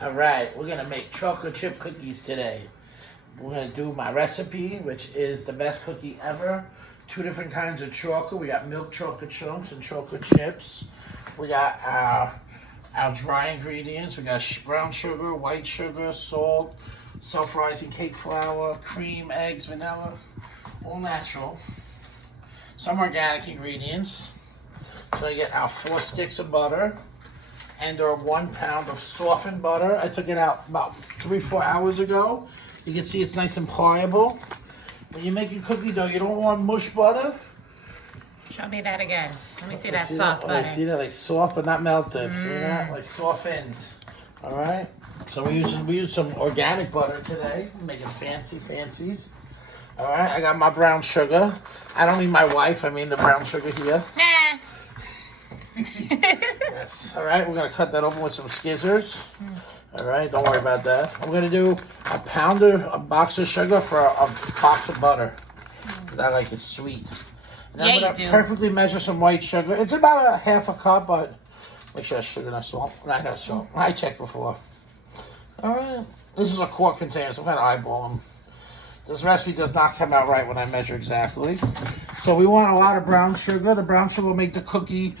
All right, we're gonna make chocolate chip cookies today. We're gonna do my recipe, which is the best cookie ever. Two different kinds of chocolate. We got milk chocolate chunks and chocolate chips. We got our dry ingredients. We got brown sugar, white sugar, salt, self-rising cake flour, cream, eggs, vanilla, all natural. Some organic ingredients. So I get our 4 sticks of butter and our 1 pound of softened butter. I took it out about 3-4 hours ago. You can see it's nice and pliable. When you're making cookie dough, you don't want mush butter. Show me that again. Let me see that soft butter. See that, like soft but not melted. See that, like softened. All right. So we use some organic butter today. We're making fancies. All right. I got my brown sugar. I don't mean my wife. I mean the brown sugar here. Nah. Yes. All right, we're gonna cut that open with some scissors. All right, don't worry about that. I'm gonna do a box of sugar for a box of butter, because I like it sweet. And I'm gonna perfectly measure some white sugar. It's about a half a cup, but make sure that's sugar, not salt. Not enough salt. I checked before. All right, this is a quart container, so I'm gonna eyeball them. This recipe does not come out right when I measure exactly. So we want a lot of brown sugar. The brown sugar will make the cookie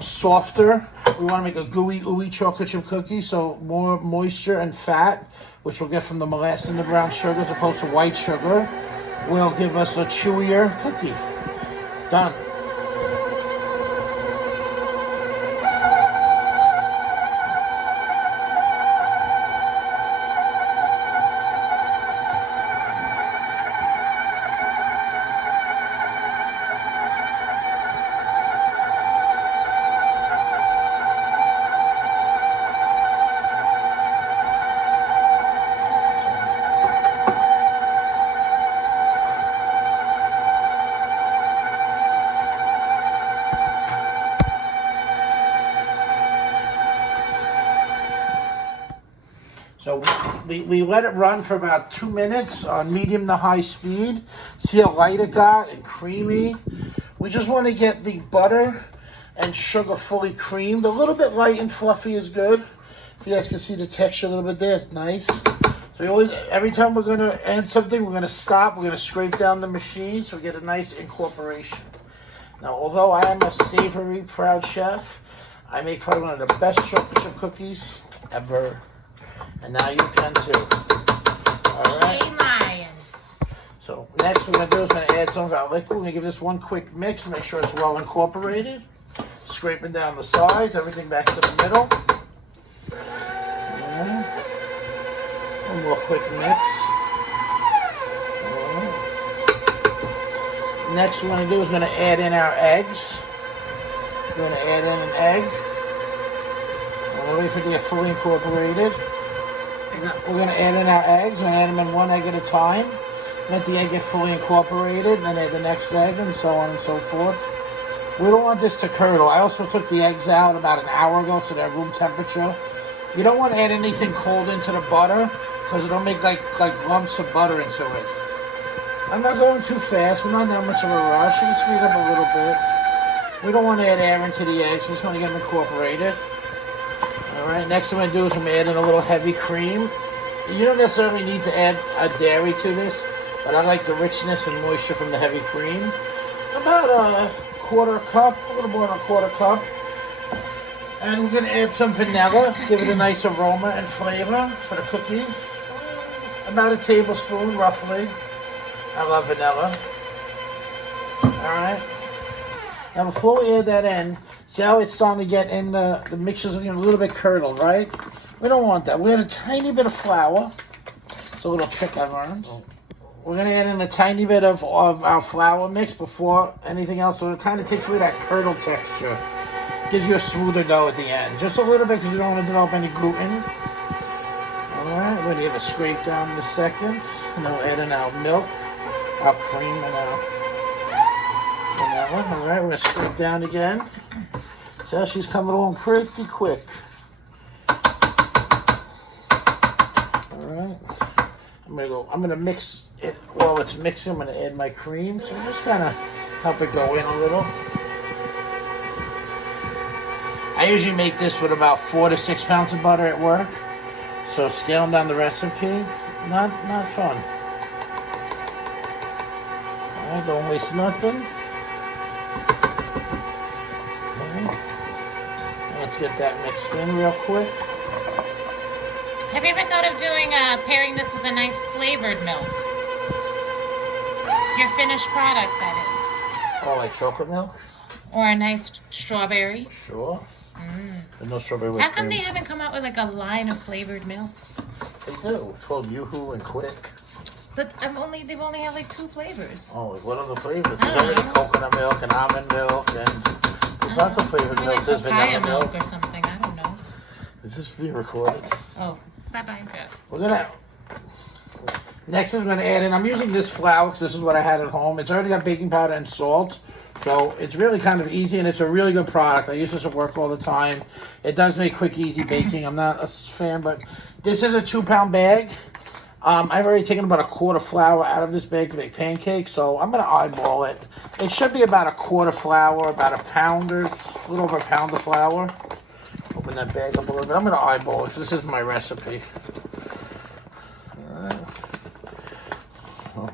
softer. We want to make a gooey, ooey chocolate chip cookie, so more moisture and fat, which we'll get from the molasses and the brown sugar as opposed to white sugar, will give us a chewier cookie. Done. So we let it run for about 2 minutes on medium to high speed. See how light it got and creamy. We just want to get the butter and sugar fully creamed. A little bit light and fluffy is good. If you guys can see the texture a little bit there, it's nice. So every time we're going to add something, we're going to stop. We're going to scrape down the machine so we get a nice incorporation. Now, although I am a savory proud chef, I make probably one of the best chocolate chip cookies ever. And now you can too. All right. So next we're going to do is we're going to add some of our liquid. We're going to give this one quick mix to make sure it's well incorporated. Scraping down the sides, everything back to the middle. Right. One more quick mix. Right. Next we're going to do is we're going to add in our eggs. We're going to add in an egg. We'll wait for it to get fully incorporated. We're going to add in our eggs. We're going to add them in one egg at a time. Let the egg get fully incorporated, then add the next egg, and so on and so forth. We don't want this to curdle. I also took the eggs out about an hour ago, so they're room temperature. You don't want to add anything cold into the butter, because it'll make like lumps of butter into it. I'm not going too fast. We're not that much of a rush. You can speed up a little bit. We don't want to add air into the eggs. We just want to get them incorporated. All right, next thing I'm going to do is I'm going to add in a little heavy cream. You don't necessarily need to add a dairy to this, but I like the richness and moisture from the heavy cream. About a quarter cup, a little more than a quarter cup. And we're going to add some vanilla, give it a nice aroma and flavor for the cookie. About a tablespoon, roughly. I love vanilla. All right. Now before we add that in, see how it's starting to get in the mixture's getting a little bit curdled, right? We don't want that. We add a tiny bit of flour. It's a little trick I learned. We're going to add in a tiny bit of our flour mix before anything else, so it kind of takes away that curdle texture. Gives you a smoother dough at the end. Just a little bit because we don't want to develop any gluten. Alright, we're going to give a scrape down in a second. And then we'll add in our milk, our cream, and our vanilla. Alright, we're going to scrape down again. So she's coming along pretty quick. Alright. I'm gonna mix it while it's mixing. I'm gonna add my cream. So I'm just gonna help it go in a little. I usually make this with about 4 to 6 pounds of butter at work. So scaling down the recipe, not fun. Alright, don't waste nothing. Okay. Let's get that mixed in real quick. Have you ever thought of doing pairing this with a nice flavored milk? Your finished product, that is. Oh, like chocolate milk? Or a nice strawberry. Sure. But no strawberry whipped How come they cream. haven't come out with like a line of flavored milks? They do. It's called Yoo-Hoo and Quick. But they've only have like 2 flavors. Oh, like what other flavors? I There's don't already know. coconut milk and almond milk and there's lots of flavored Or milk. like There's papaya vanilla milk milk. or something. I don't know. Is this being recorded? Oh, bye-bye. We're gonna. Next is gonna add in. I'm using this flour because this is what I had at home. It's already got baking powder and salt, so it's really kind of easy and it's a really good product. I use this at work all the time. It does make quick, easy baking. I'm not a fan, but this is a 2-pound bag. I've already taken about a quart of flour out of this bag to make pancakes, so I'm gonna eyeball it. It should be about a quart of flour, about a little over a pound of flour. Open that bag up a little bit. I'm gonna eyeball it because this is my recipe. Alright,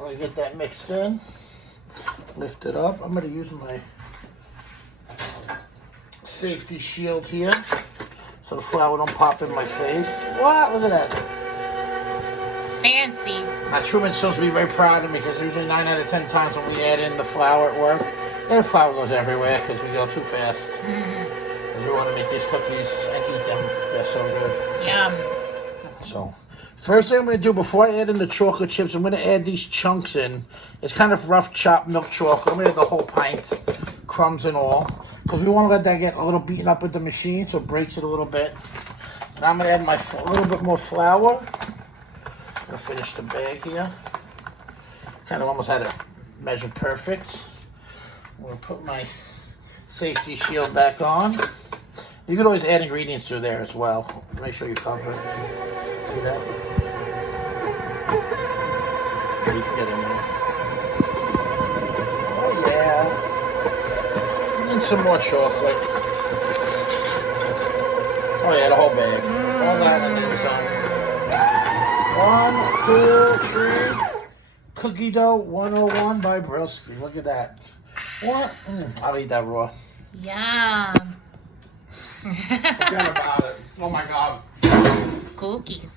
let me get that mixed in. Lift it up. I'm going to use my safety shield here so the flour don't pop in my face. What? Look at that. Fancy. My Truman's supposed to be very proud of me because usually 9 out of 10 times when we add in the flour at work, the flour goes everywhere because we go too fast. We want to make these cookies and eat them. They're so good. Yum. So, first thing I'm going to do before I add in the chocolate chips, I'm going to add these chunks in. It's kind of rough chopped milk chocolate. I'm going to add the whole pint, crumbs and all, because we want to let that get a little beaten up with the machine so it breaks it a little bit. Now I'm going to add a little bit more flour. I'm going to finish the bag here. Kind of almost had it measured perfect. I'm going to put my safety shield back on. You can always add ingredients to there as well. Make sure you cover it. See that? You can get in there. Oh yeah. And some more chocolate. Oh yeah, the whole bag. All that on the inside. 1, 2, 3. Cookie dough 101 by Broski. Look at that. What? I'll eat that raw. Yum. Forget about it. Oh my god. Cookies.